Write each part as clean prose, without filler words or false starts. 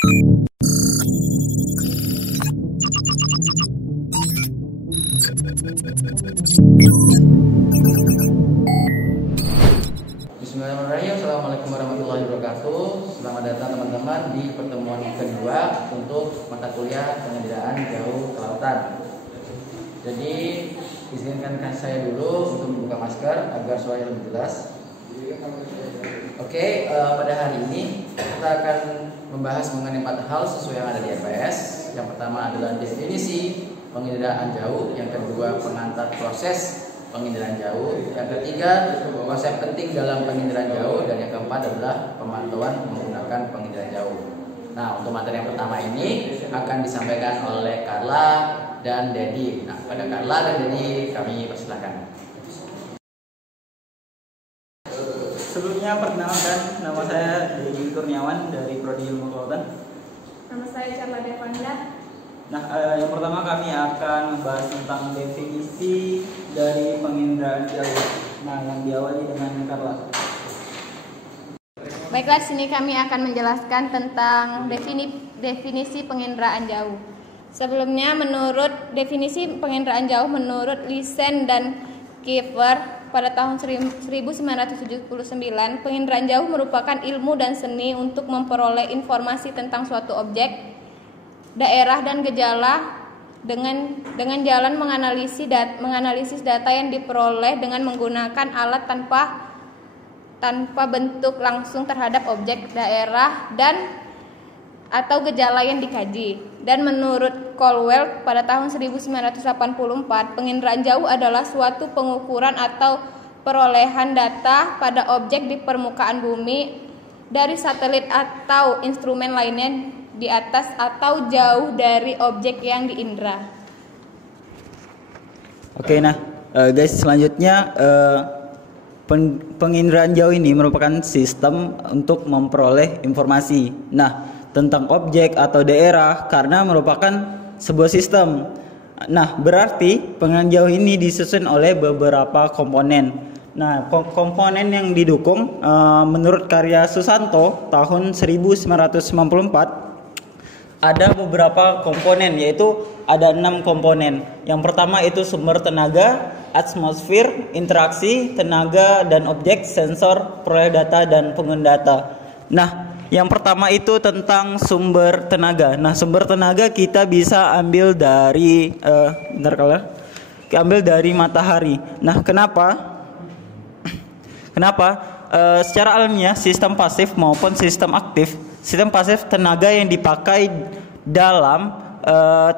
Bismillahirrahmanirrahim. Assalamualaikum warahmatullahi wabarakatuh. Selamat datang teman-teman di pertemuan kedua untuk mata kuliah pengendaraan jauh ke lautan. Jadi izinkan saya dulu untuk membuka masker agar suaranya lebih jelas. Oke, pada hari ini kita akan membahas mengenai 4 hal sesuai yang ada di RPS. Yang pertama adalah definisi pengendaraan jauh, yang kedua pengantar proses penginderaan jauh, yang ketiga konsep penting dalam penginderaan jauh, dan yang keempat adalah pemantauan menggunakan penginderaan jauh. Nah, untuk materi yang pertama ini akan disampaikan oleh Carla dan Dedi. Nah, pada Carla dan Dedi kami persilakan. Sebelumnya perkenalkan, nama saya Dedi Kurniawan dari Prodi Ilmu Kelautan. Nama saya Carla Devanda. Nah, yang pertama kami akan membahas tentang definisi dari penginderaan jauh. Nah, yang diawali dengan Carla. Baiklah, sini kami akan menjelaskan tentang definisi penginderaan jauh. Sebelumnya, menurut definisi penginderaan jauh menurut Lisen dan Kiefer pada tahun 1979, penginderaan jauh merupakan ilmu dan seni untuk memperoleh informasi tentang suatu objek, daerah dan gejala dengan jalan menganalisis data yang diperoleh dengan menggunakan alat tanpa bentuk langsung terhadap objek, daerah dan atau gejala yang dikaji. Dan menurut Colwell pada tahun 1984, penginderaan jauh adalah suatu pengukuran atau perolehan data pada objek di permukaan bumi dari satelit atau instrumen lainnya di atas atau jauh dari objek yang diindra. Oke, nah guys, selanjutnya penginderaan jauh ini merupakan sistem untuk memperoleh informasi. Nah, tentang objek atau daerah karena merupakan sebuah sistem. Nah, berarti penginderaan jauh ini disusun oleh beberapa komponen. Nah, komponen yang didukung menurut karya Susanto tahun 1994 ada beberapa komponen, yaitu ada 6 komponen. Yang pertama itu sumber tenaga, atmosfer, interaksi, tenaga dan objek, sensor, peroleh data dan pengguna data. Nah, yang pertama itu tentang sumber tenaga. Nah, sumber tenaga kita bisa ambil dari ambil dari matahari. Nah, kenapa? Secara alamiah sistem pasif maupun sistem aktif, sistem pasif tenaga yang dipakai dalam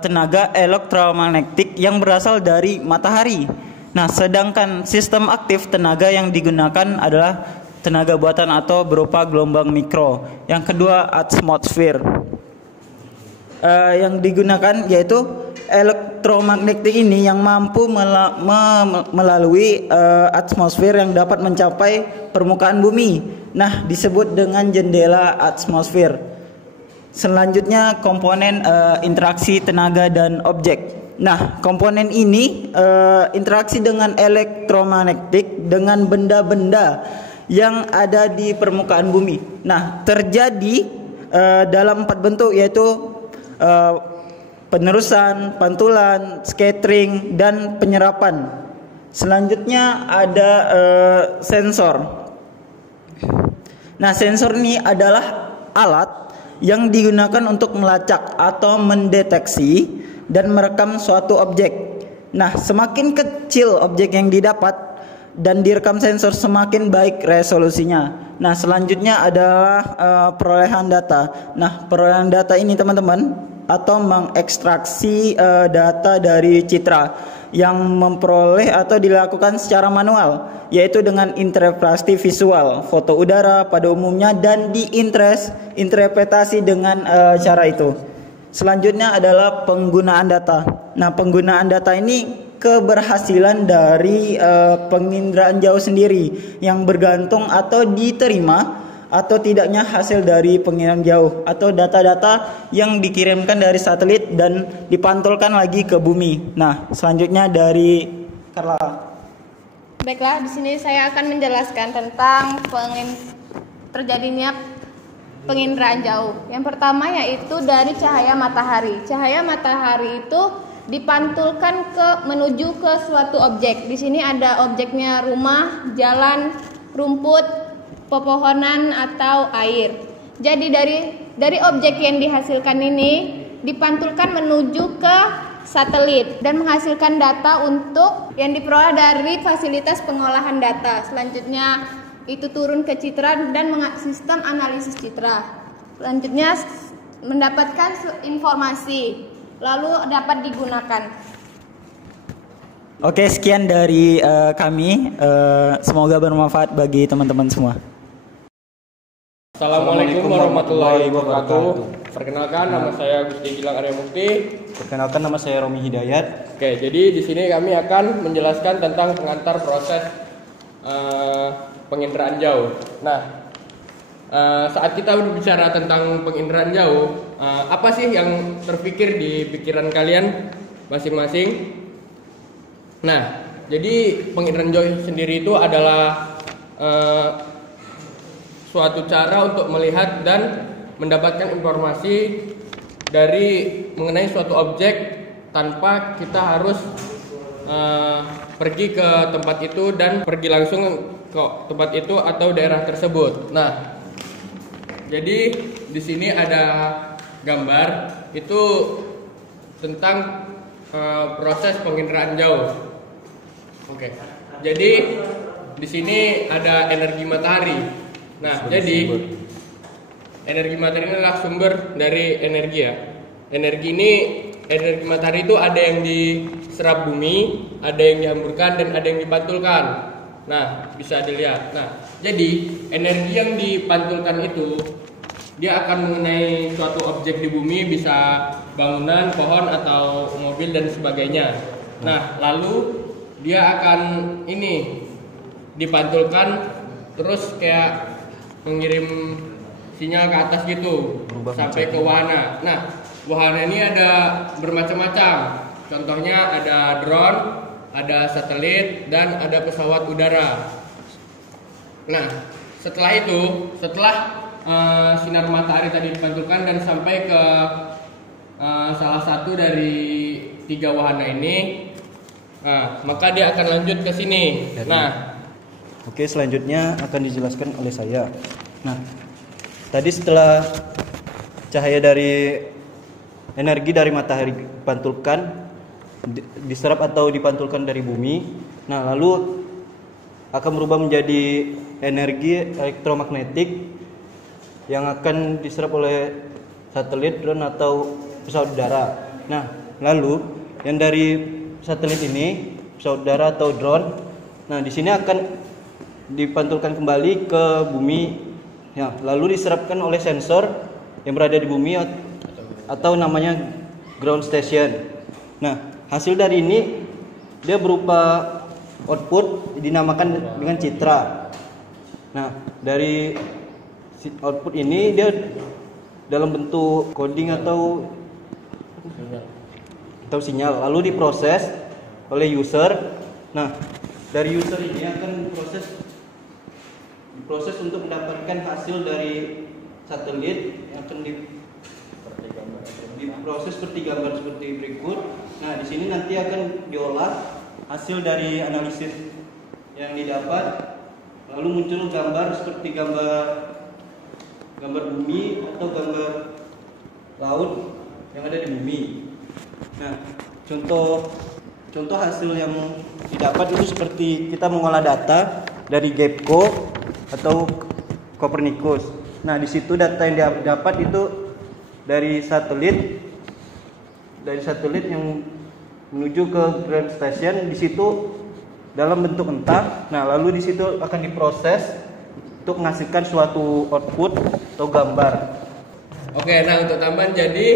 tenaga elektromagnetik yang berasal dari matahari. Nah, sedangkan sistem aktif tenaga yang digunakan adalah tenaga buatan atau berupa gelombang mikro. Yang kedua, atmosfer. Yang digunakan yaitu elektromagnetik ini yang mampu melalui atmosfer yang dapat mencapai permukaan bumi. Nah, disebut dengan jendela atmosfer. Selanjutnya komponen interaksi tenaga dan objek. Nah, komponen ini interaksi dengan elektromagnetik dengan benda-benda yang ada di permukaan bumi. Nah, terjadi dalam 4 bentuk, yaitu penerusan, pantulan, scattering, dan penyerapan. Selanjutnya ada sensor. Nah, sensor ini adalah alat yang digunakan untuk melacak atau mendeteksi dan merekam suatu objek. Nah, semakin kecil objek yang didapat dan direkam sensor, semakin baik resolusinya. Nah, selanjutnya adalah perolehan data. Nah, perolehan data ini teman-teman atau mengekstraksi data dari citra yang memperoleh atau dilakukan secara manual, yaitu dengan interpretasi visual, foto udara pada umumnya, dan diinterpretasi dengan cara itu. Selanjutnya adalah penggunaan data. Nah, penggunaan data ini keberhasilan dari penginderaan jauh sendiri yang bergantung atau diterima atau tidaknya hasil dari penginderaan jauh atau data-data yang dikirimkan dari satelit dan dipantulkan lagi ke bumi. Nah, selanjutnya dari Carla. Baiklah, di sini saya akan menjelaskan tentang terjadinya penginderaan jauh. Yang pertama yaitu dari cahaya matahari. Cahaya matahari itu dipantulkan menuju ke suatu objek. Di sini ada objeknya rumah, jalan, rumput, pepohonan atau air. Jadi dari objek yang dihasilkan ini dipantulkan menuju ke satelit dan menghasilkan data untuk yang diperoleh dari fasilitas pengolahan data. Selanjutnya itu turun ke citra dan sistem analisis citra. Selanjutnya mendapatkan informasi lalu dapat digunakan. Oke, sekian dari kami. Semoga bermanfaat bagi teman-teman semua. Assalamualaikum warahmatullahi wabarakatuh. Perkenalkan, nama saya Gusti Gilang Arya Mukti. Perkenalkan, nama saya Romi Hidayat. Oke, jadi di sini kami akan menjelaskan tentang pengantar proses penginderaan jauh. Nah, saat kita berbicara tentang penginderaan jauh, apa sih yang terpikir di pikiran kalian masing-masing? Nah, jadi penginderaan jauh sendiri itu adalah suatu cara untuk melihat dan mendapatkan informasi dari mengenai suatu objek tanpa kita harus pergi ke tempat itu dan pergi langsung ke tempat itu atau daerah tersebut. Nah, jadi di sini ada gambar itu tentang proses penginderaan jauh. Oke. Jadi di sini ada energi matahari. Nah, jadi energi matahari ini adalah sumber dari energi ya. Energi matahari itu ada yang diserap bumi, ada yang dihamburkan dan ada yang dipantulkan. Nah, bisa dilihat. Nah, jadi energi yang dipantulkan itu dia akan mengenai suatu objek di bumi, bisa bangunan, pohon atau mobil dan sebagainya. Nah, lalu dia akan dipantulkan terus kayak mengirim sinyal ke atas gitu sampai ke wahana. Nah, wahana ini ada bermacam-macam. Contohnya ada drone, ada satelit, dan ada pesawat udara. Nah, setelah sinar matahari tadi dipantulkan dan sampai ke salah satu dari 3 wahana ini, maka dia akan lanjut ke sini. Nah, oke, selanjutnya akan dijelaskan oleh saya. Nah, tadi setelah cahaya dari energi dari matahari dipantulkan, diserap atau dipantulkan dari bumi, nah lalu akan berubah menjadi energi elektromagnetik yang akan diserap oleh satelit, drone atau pesawat udara. Nah, lalu yang dari satelit ini, pesawat udara atau drone, nah di sini akan dipantulkan kembali ke bumi. Ya, lalu diserapkan oleh sensor yang berada di bumi atau namanya ground station. Nah, hasil dari ini dia berupa output dinamakan dengan citra. Nah, dari output ini dia dalam bentuk coding atau sinyal, lalu diproses oleh user. Nah, dari user ini akan diproses untuk mendapatkan hasil dari satelit yang akan diproses seperti gambar seperti berikut. Nah, di sini nanti akan diolah hasil dari analisis yang didapat, lalu muncul gambar seperti gambar bumi atau gambar laut yang ada di bumi. Nah, contoh hasil yang didapat itu seperti kita mengolah data dari Gepco atau Copernicus. Nah, di situ data yang didapat itu dari satelit yang menuju ke ground station. Di situ dalam bentuk entah. Nah, lalu di situ akan diproses untuk menghasilkan suatu output atau gambar. Oke, nah untuk tambahan, jadi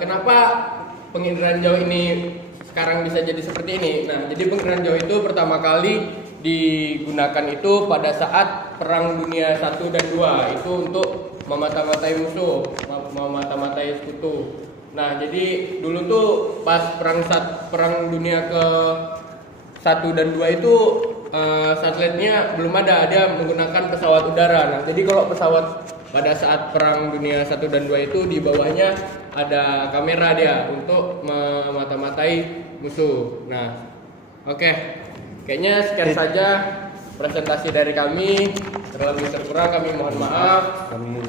kenapa penginderaan jauh ini sekarang bisa jadi seperti ini? Nah, jadi penginderaan jauh itu pertama kali digunakan itu pada saat Perang Dunia 1 dan 2, itu untuk memata-matai musuh, memata-matai sekutu. Nah, jadi dulu tuh pas perang dunia ke 1 dan 2 itu satelitnya belum ada, dia menggunakan pesawat udara. Nah, jadi kalau pesawat pada saat perang dunia 1 dan 2 itu di bawahnya ada kamera dia untuk memata-matai musuh. Nah, oke. Kayaknya sekian saja presentasi dari kami. Terlebih terkurang kami mohon maaf. Kami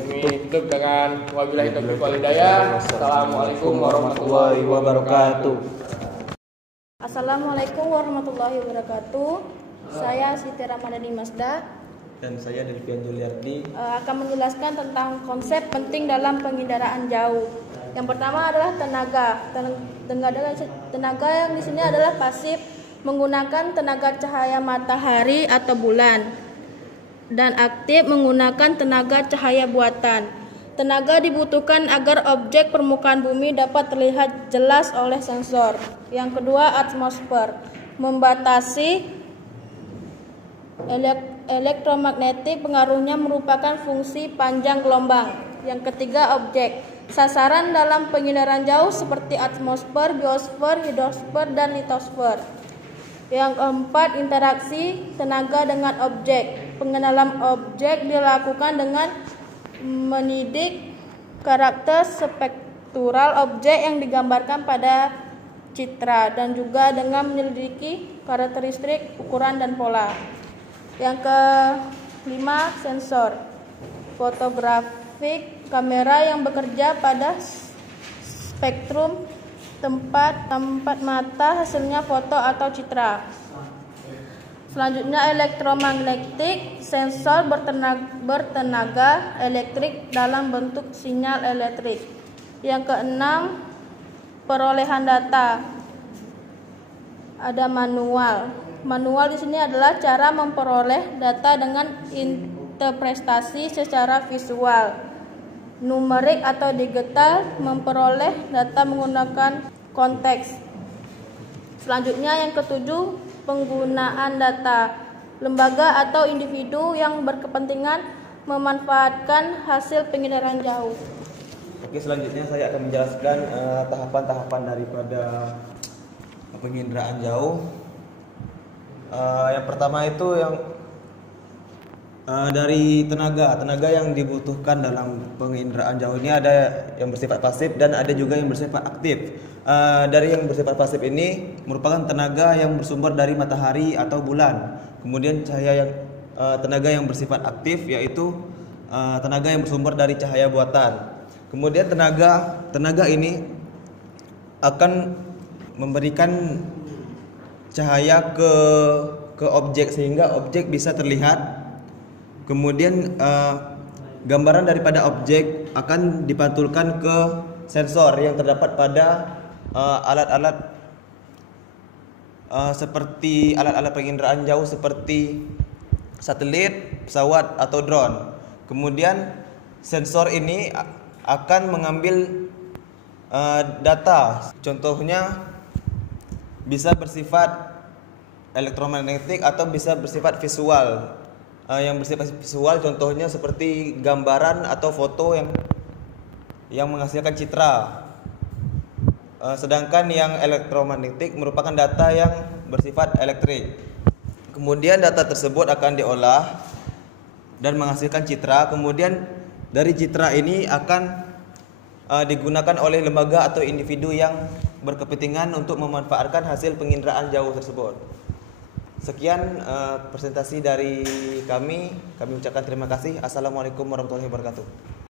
tutup dengan wabillahi taufiq wal hidayah. Assalamualaikum warahmatullahi wabarakatuh. Assalamualaikum warahmatullahi wabarakatuh. Saya Siti Ramadhani Masda Dan saya Delvian Juliardi akan menjelaskan tentang konsep penting dalam penginderaan jauh. Yang pertama adalah tenaga. Tenaga yang di sini adalah pasif, menggunakan tenaga cahaya matahari atau bulan, dan aktif menggunakan tenaga cahaya buatan. Tenaga dibutuhkan agar objek permukaan bumi dapat terlihat jelas oleh sensor. Yang kedua, atmosfer, membatasi elektromagnetik, pengaruhnya merupakan fungsi panjang gelombang. Yang ketiga, objek, sasaran dalam penginderaan jauh seperti atmosfer, biosfer, hidrosfer, dan litosfer. Yang keempat, interaksi tenaga dengan objek. Pengenalan objek dilakukan dengan mendidik karakter spektural objek yang digambarkan pada citra dan juga dengan menyelidiki karakteristik ukuran dan pola. Yang kelima, sensor fotografik, kamera yang bekerja pada spektrum tempat mata hasilnya foto atau citra. Selanjutnya, elektromagnetik, sensor bertenaga elektrik dalam bentuk sinyal elektrik. Yang keenam, perolehan data. Ada manual. Manual di sini adalah cara memperoleh data dengan interpretasi secara visual, numerik atau digital, memperoleh data menggunakan konteks. Selanjutnya yang ketujuh, penggunaan data. Lembaga atau individu yang berkepentingan memanfaatkan hasil penginderaan jauh. Oke, selanjutnya saya akan menjelaskan tahapan-tahapan daripada penginderaan jauh. Yang pertama itu yang dari tenaga yang dibutuhkan dalam penginderaan jauh ini ada yang bersifat pasif dan ada juga yang bersifat aktif. Dari yang bersifat pasif ini merupakan tenaga yang bersumber dari matahari atau bulan. Kemudian tenaga yang bersifat aktif yaitu tenaga yang bersumber dari cahaya buatan. Kemudian tenaga ini akan memberikan cahaya ke objek sehingga objek bisa terlihat. Kemudian gambaran daripada objek akan dipantulkan ke sensor yang terdapat pada alat-alat seperti alat-alat penginderaan jauh seperti satelit, pesawat atau drone. Kemudian sensor ini akan mengambil data. Contohnya bisa bersifat elektromagnetik atau bisa bersifat visual. Yang bersifat visual contohnya seperti gambaran atau foto yang menghasilkan citra. Sedangkan yang elektromagnetik merupakan data yang bersifat elektrik. Kemudian data tersebut akan diolah dan menghasilkan citra. Kemudian dari citra ini akan digunakan oleh lembaga atau individu yang berkepentingan untuk memanfaatkan hasil penginderaan jauh tersebut. Sekian presentasi dari kami. Kami ucapkan terima kasih. Assalamualaikum warahmatullahi wabarakatuh.